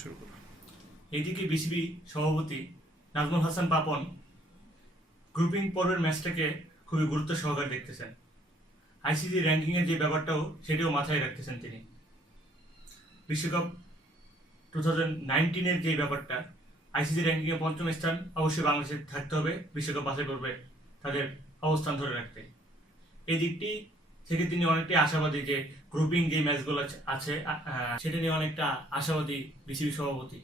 শুরু করো। এইদিকে বিসিবি সভাপতি নাজমুল হাসান পাপন গ্রুপিং পর্বের ম্যাচটাকে খুবই গুরুত্ব সহকারে দেখতেছেন। আইসিসি র্যাঙ্কিংয়ের যে ব্যাপারটাও সেটিও মাথায় রাখতেছেন তিনি। বিশ্বকাপ 2019-এর যে ব্যাপারটা, আইসিসি র্যাঙ্কিংয়ে পঞ্চম স্থান অবশ্যই বাংলাদেশের থাকতে হবে বিশ্বকাপ বাছাই পর্বে তাদের অবস্থান ধরে রাখতে। এই দিকটি থেকে তিনি অনেকটাই আশাবাদী যে গ্রুপিং যে ম্যাচগুলো আছে সেটা নিয়ে অনেকটা আশাবাদী বিসিবি সভাপতি।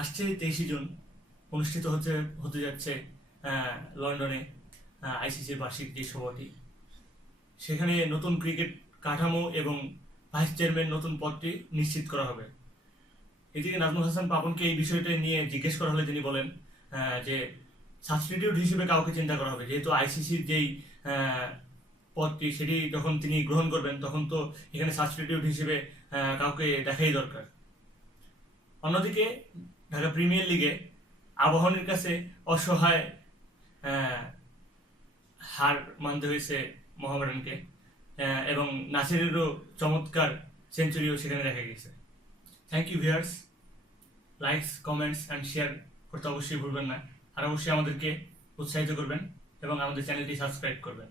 আসছে 23 জুন অনুষ্ঠিত হতে যাচ্ছে লন্ডনে আইসিসির বার্ষিক যে সভাটি, সেখানে নতুন ক্রিকেট কাঠামো এবং ভাইস চেয়ারম্যান নতুন পদটি নিশ্চিত করা হবে। এদিকে নাজমুল হাসান পাপনকে এই বিষয়টা নিয়ে জিজ্ঞেস করা হলে তিনি বলেন যে সাবস্টিটিউট হিসেবে কাউকে চিন্তা করা হবে, যেহেতু আইসিসির যেই পদটি সেটি যখন তিনি গ্রহণ করবেন তখন তো এখানে সাবস্টিটিউট হিসেবে কাউকে দেখাই দরকার। অন্যদিকে ঢাকা প্রিমিয়ার লিগে আবাহনীর কাছে অসহায় হার মানতে হয়েছে মোহামেডানকে, এবং নাসিরেরও চমৎকার সেঞ্চুরিও সেখানে দেখা গেছে। Thank you viewers, likes, comments and share করতে অবশ্যই ভুলবেন না, আর অবশ্যই আমাদেরকে উৎসাহিত করবেন এবং আমাদের চ্যানেলটি সাবস্ক্রাইব করবেন।